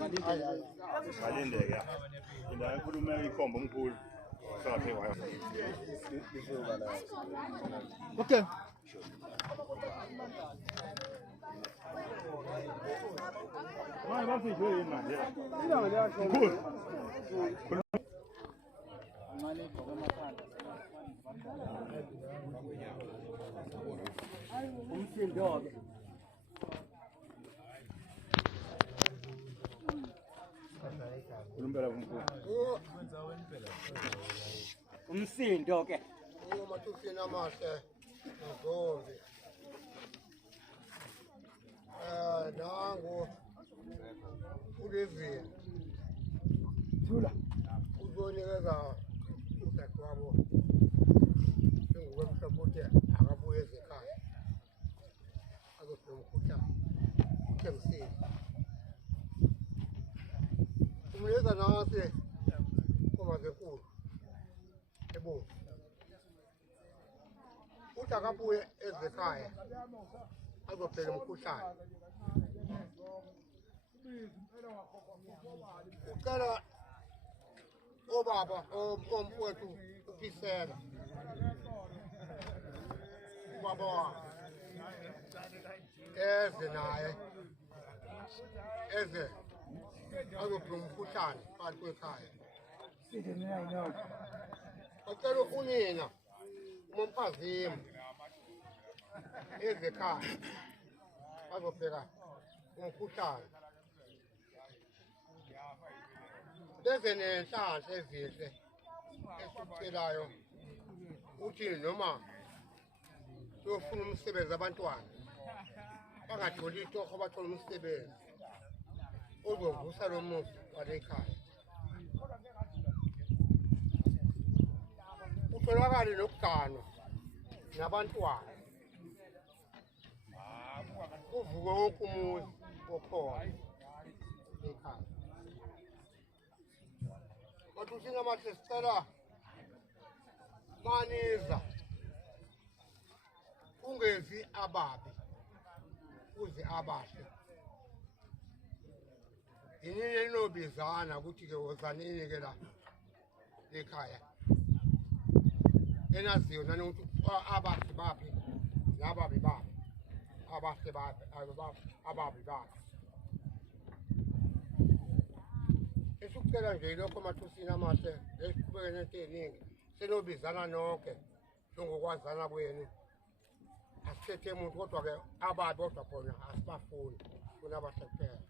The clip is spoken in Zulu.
Ngalindeke nda ngikhuluma ikhombo omkhulu sakhe wayo okay Mãe, vai fingir aí, mano. Não, ele acha umsindo ke uma tusina amahle ngombe nangu ulevini thula uzonikeza udadewabo njengokwemhlophe ukuthi akabuye ezekhaya azofuna umkhuhlane uthengisile umnikeza nasi koma zenkulu ebomvu uthi akabuye ezekhaya azobheka umkhuhlane ucela obaba omfowethu uPhisela ubaba eze naye eze azobheka umkhuhlane phakathi kwekhaya acela unina umphazimi ezekhaya azobheka umkhuhlane leze nenhlanhla ezinhle esikucelayo uthi noma siyofuna umsebenzi abantwana bangatholi itoho bathola umsebenzi ozovusa lo muzi wale ekhaya utholakale nokugano nabantwana uvuke wonke umuzi okhona ekhaya kodwa usina amahle sicela maniza ungezi ababi uze abahle yini inobizana ukuthi ke wozanini ke la ekhaya enaziyo nani ukuthi abahle bapi nababi bapi abahle bapi ababi bapi esikucela nje lokho mathusini amahle esiqhubeke nento eziningi senobizana nonke njengokwazana kwenu asithethe umuntu kodwa ke ababi kodwa khona asibafuni kunabahle kuphela